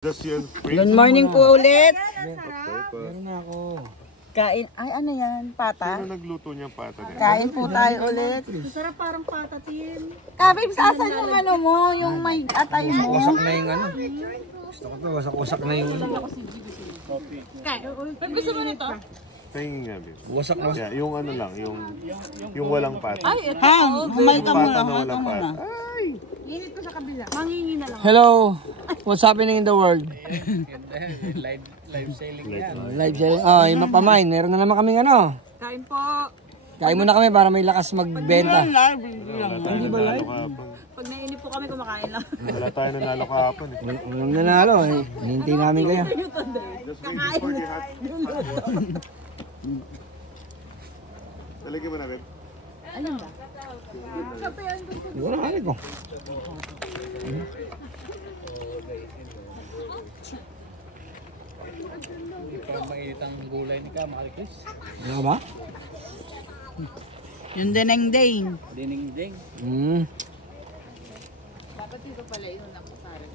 Good morning po ulit. Meron na ako. Kain. Ay, ano yan? Pata? Sino nagluto niyang pata na yan? Kain po tayo ulit. Masarap parang patatin. Kabibs, asan yung ano mo? Yung may atay mo? Wasak na yung ano. Gusto ko to, wasak-wasak na yung ano. Gusto mo nito? Tingin nga, Bis. Wasak na wasak. Yeah, yung ano lang, yung walang pata. Ay, ito. Hang, humal ka muna. Pata na Humal ka walang muna. pata. Ay! Init ko sa kabila. Mangingi na lang. Hello! What's happening in the world? Like, Live selling. Ay, mapamain. Meron na naman kaming ano. Kain po. Kain muna kami para may lakas magbenta. Hindi ba live? Pag nainip po kami, kumakain lang. Wala tayo nanalo kahapon eh. Walang nanalo eh. Hinihintay namin kayo. Kakain na. Talagyan mo na rin. Ayun ba? Wala ka ko. Parang mainit ang gulay ni Ka, Marcos. Ano ba? Yung deneng-deng. Ding-ding. Dapat dito pala yun ako parang.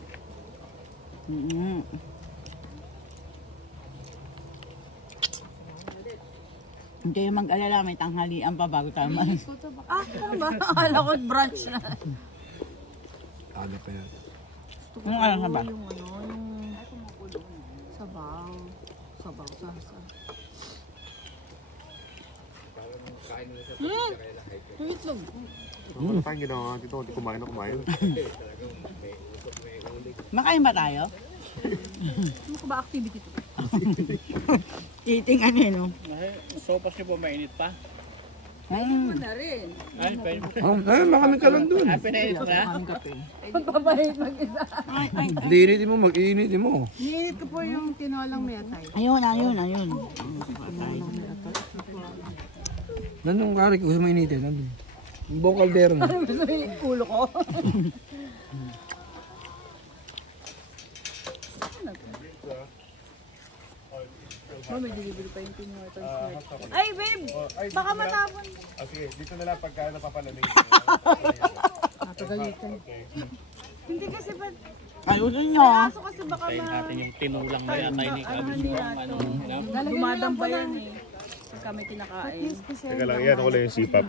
Hindi yung mag-alala, may tanghalian pa bago tayo Ah, ano ba? Akala ko brunch na. Aga pa yan. Anong alam ka ba? Yung ano, yung sabaw. Sabaw, sasa. Yung itlog. Wala tayong ginawa dito, hindi kumain na kumain. Makain ba tayo? Ano ko ba activity to? Eating ano yun, no? Sopas niyo po mainit pa? Na rin. Ay, pwede. Ay, makaming ka lang dun. Ah, pinainit mo na? Magpapahit mag-isa. Hindi initin mo, mag-iinitin mo. Niinit ko po yung tinolang metay. Ayun. Nandun kari ko, gusto mo initin. Nandun. Yung buong kaldero na. Gusto mo yung ulo ko? Oh, may delivery pa yung tinola. Ay, babe! Baka matapon. Sige, dito na lang pagka napapalamig. Napagalitan. Hindi kasi ba... Ayusin nyo. Kaso kasi baka Tayin natin yung tinulang na yatay ni Ka. dumadamba yan eh. Pag kami kinakain. Teka lang, yan ako lang yung sipap.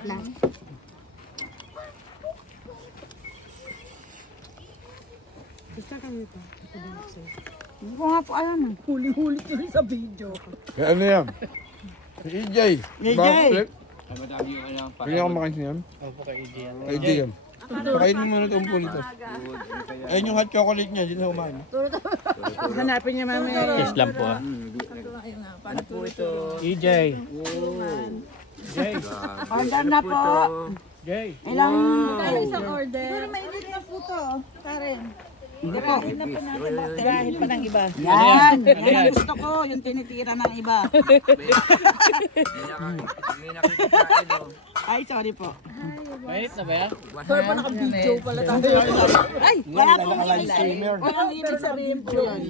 Hindi ko nga po alam. Huli-huli tuloy sa video. Ano yan? Si EJ. EJ. Madami yung ano. Pwede ako makain siya yan? Opo kay EJ. Kay EJ yan. Pakainin mo muna itong pulito. Ayun yung hot chocolate niya, dito kumain. Hanapin niya mamaya. Kiss lang po ah. Paano po ito? EJ. Jay. Order na po. Jay. Ilang... Tayo isang order. Pero mainit na po to. Karen. Hindi po. Tirahin pa ng iba. Yan. Yan ang gusto ko. Yung tinitira ng iba. Ay, sorry po. Mainit na ba yan? Pero pa naka-video pala tayo. Ay, wala pong Live streamer. Walang ibig sabihin po yan.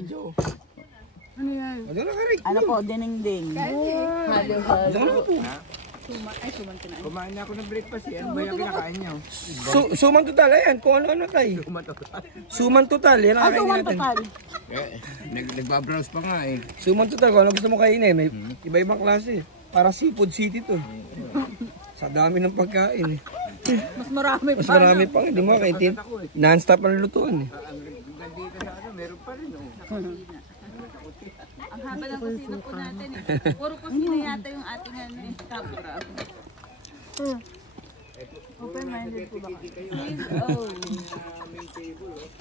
Ano na kari? Ano po, deneng-deng. Kumain na ako ng breakfast eh. Ano ba yung kinakain niyo? Suman total, ayan. Kung ano-ano tayo. Suman total, yan ang Ano kainin man natin. total? Nagbabrowse pa nga eh. Suman total, kung ano gusto mo kainin. May iba-ibang klase. Para seafood city to. Sa dami ng pagkain eh. Mas marami pa. Mas marami pang, hindi mo kaitin. Non-stop ang lutuan eh. Ang haba ng kusina po natin eh. Puro kusina yata yung ating ano eh. Kapura. Open-minded po ba kayo? Oh.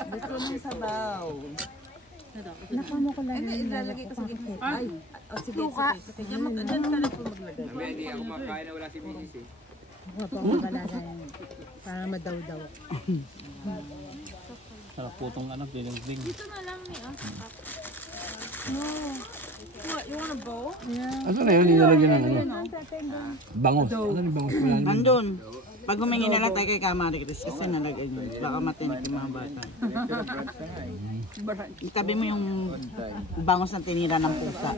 Gusto ng sabaw. Nakamo ko lang. Hindi, ilalagay ko sa gitna. Ay, oh, sige, sige. Sige, mag-adyan ka lang po maglagay. Hindi ako makain na wala si Mrs. eh. Para madaw-daw. Sarap po itong ano, ding-ding. Ito na lang ni What? You wanna bowl? Asan na yun? Nilalagyan ng ano? Bangos. Ano yung bangos mo yan? Nandun. Pag humingi na lang tayo kay Kamari Chris kasi nalagay yun. Baka matinig yung mga bata. Itabi mo yung bangos na tinira ng pusa.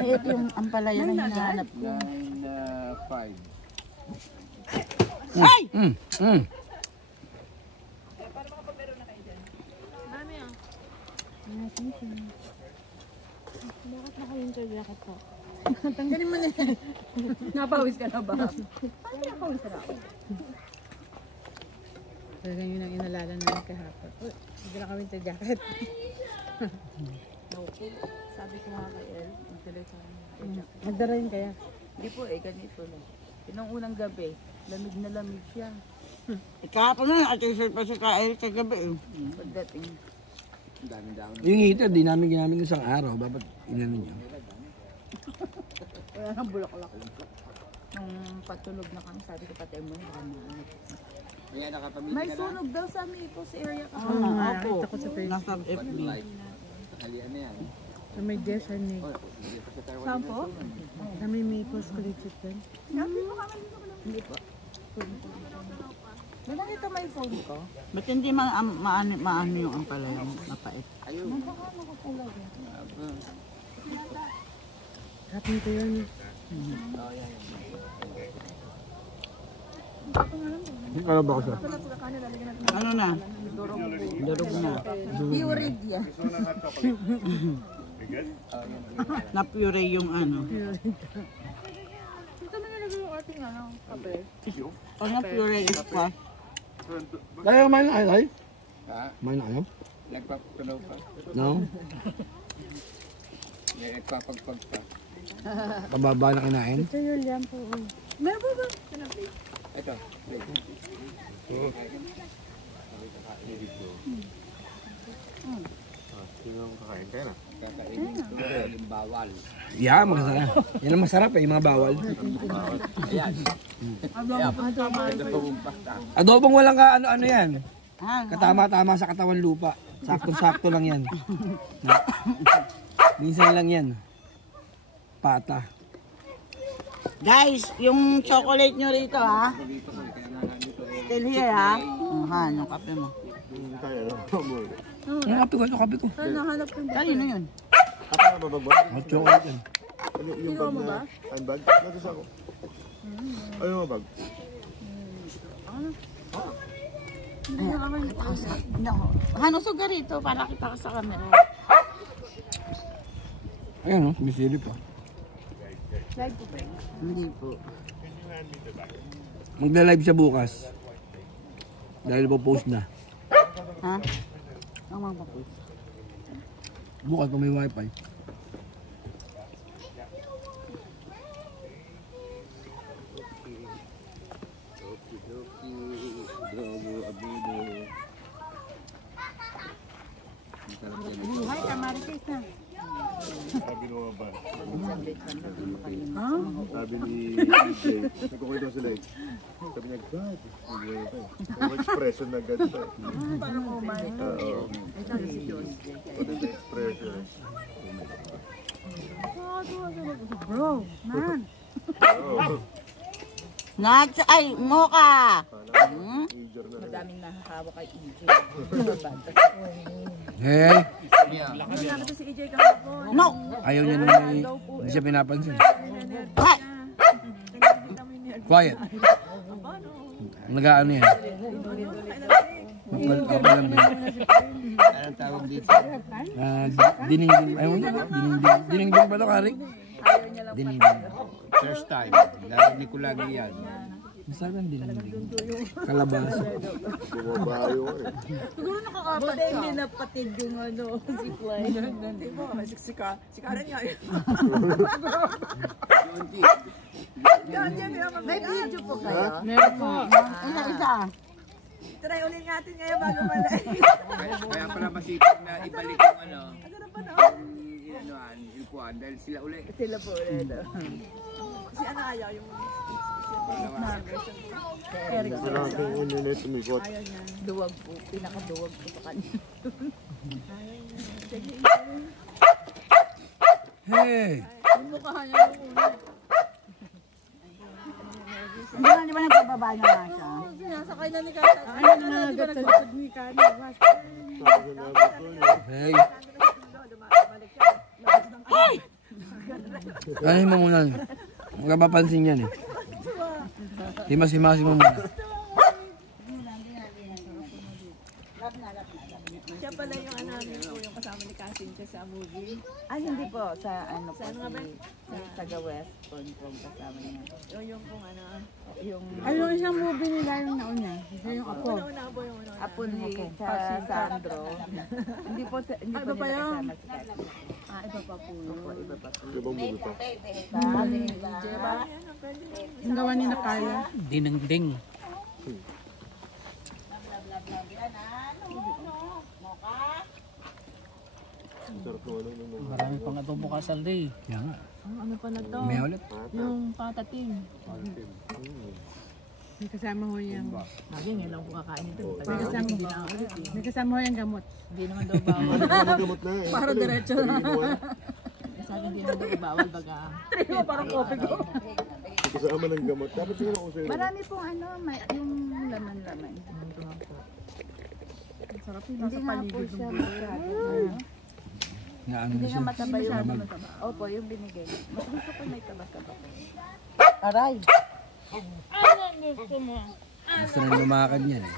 Ay, ito yung ampalaya na hinahanap ko. 9, 5. Ay! Bakit naka-winter jacket ko? Ganin mo na. Napawis ka na ba? Talaga yun ang inalala namin kahapon. Uy, hindi na ka-winter jacket. Sabi ko nga kay El, magdala sa Magdara yun kaya. Hindi po ganito lang. Pinong unang gabi, lamig na lamig siya. Kahapon na, at-shirt pa siya ka El sa gabi. Pagdating. Yung heater, di namin ginamit isang araw. Dapat inanin nyo. Wala nang bulaklak. Nung patulog na kami, sabi ko patay mo baka maanap. May sunog daw sa Maples area. Nakita ko sa Facebook. Nasa FB. Na may Jess and Nick. Saan po? Na may Maples Collegiate din. Hindi po. May nakita may phone ko? Ba't hindi maano yung ampalaya mo? Mapait. Happy ko yun. Hindi ka ba ko siya? Ano na? Durog na. Eurydia. Gusto mo ng hot chocolate? Bigat? Na-puree yung ano. Ito na nalagay yung ating kape. O na-puree is pa. Kaya kumain na kayo, ay? Ha? Kumain na kayo? Nagpapatunaw pa. No? Nagpapagpag pa. Kababa na kinain? Ito yun yan po. Meron ba ba? Ito. Sino ang kakain? Kaya na. Kakainin ito. Yung bawal. Yeah, masarap. Yan ang masarap eh, yung mga bawal. Ayan. Adobong pasta. Adobong walang ka ano-ano yan. Ah, Katama-tama sa katawan lupa. Sakto-sakto lang yan. Minsan lang yan. Pata. guys, yung chocolate nyo rito ha. Still here ha. Han, yung kape mo. Kaya na. Ang kape ko, yung kape ko. Nahanap ko. Kanino yun? Apa na babagba? Hot chocolate yan. Yung bag na, ang bag? Natas ako. Ano yung bag? No. Han, usog ka rito para kita ka sa camera. Ayan o, sumisilip pa. Hindi po. Magla-live siya bukas. Dahil po-post na. Ha? Ang magpapos. Bukas kung may wifi. Buhay ka, Marites na. Sabi ng mga ban. Sabi ni DJ, nagkukwento sila eh. Sabi niya, God, hindi na tayo. Yung expression na God tayo. Parang kumain. Oo. Pati sa expression eh. Bro, man. Oo. Nacho, ay, mocha! Major na rin. Daming nakakawa kay EJ. Hey! Nakita si EJ kahapon. No! Ayaw niya na hindi siya pinapansin. Ay! Quiet. Nag-ano yan? Kapalambing. Anong tawag dito? Dininding. Ayaw niya ba? Dininding. Dininding ba ito, Karik? Dininding. First time. Narinig ko lagi yan. Masarap ang dininding. Kalabasa. Bumabayo ka eh. Siguro nakakapat Buti ka. hindi napatid yung ano, si Fly. Hindi mo, may siksika. Sikaran niya. May video po kayo? Meron po. Isa-isa. Try ulit natin ngayon bago malay. Kaya pala masipag na ibalik yung ano. Yung kuwan. Dahil sila uli. Sila po ulit. Si ano ayaw yung Gusto natin yung internet umikot. Duwag po. Pinakaduwag po sa kanya. Hey! Hindi ba nagpababa na nga siya? sinasakay na ni Kata. Ano na nagat sa likod ni Kani? Hey! Kanin mo muna. Huwag ka papansin yan eh. Himas-himasin mo muna. Siya pala yung ano namin po, yung kasama ni Kata. movie? Ay, hindi po. Sa ano po, sa Taga Weston po kasama niya. Yung kung ano. Yung Ay, yung isang movie nila yung nauna. Yung ako. apo ni sa Sandro. Hindi po, hindi po nila kasama si Kat. Ah, iba pa po yun. Opo, iba pa po. Ibang movie pa. Yung gawa ni na Carla. Dinengding. Ang sarap ng ano. Marami pang adobo kasal day. Kaya nga. Ano pa na to? May ulit. Yung patating. May kasama ho yung... Lagi ngayon lang po kakain ito. May kasama ho yung gamot. Hindi naman daw bawal. Gamot na eh. Para diretso na. Sa akin hindi naman daw bawal baga. Parang kopi ko. Kasama ng gamot. Dapat yun ako sa'yo. Marami pong ano, yung laman-laman. Sarap yung Hindi nasa nga po paligid. siya masyado. ano. Na ano Hindi siya. nga mataba yung Opo, yung binigay. Mas gusto ko may taba-taba. Aray! Gusto na lumakad yan eh.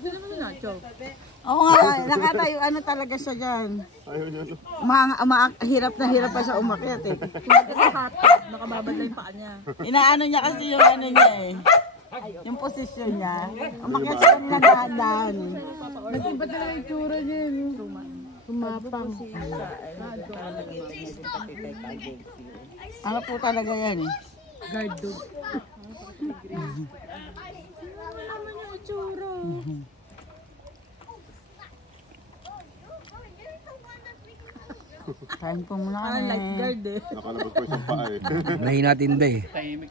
Hindi naman yung nacho. Oo nga, nakatayo ano talaga siya dyan. Ayaw niya to. Hirap na hirap pa siya umakyat eh. Kasi hotdog, nakababad lang yung paa niya. Inaano niya kasi yung ano niya eh. Yung posisyon niya. Umakyat siya na dahan-dahan. Nag-iba talaga yung tsura niya. Tumapang. Ano po talaga yan eh. Guard dog. Kain ko muna Parang kami. lifeguard eh. Nakalabas ko isang paa eh. Nahinatinda eh. Tahimik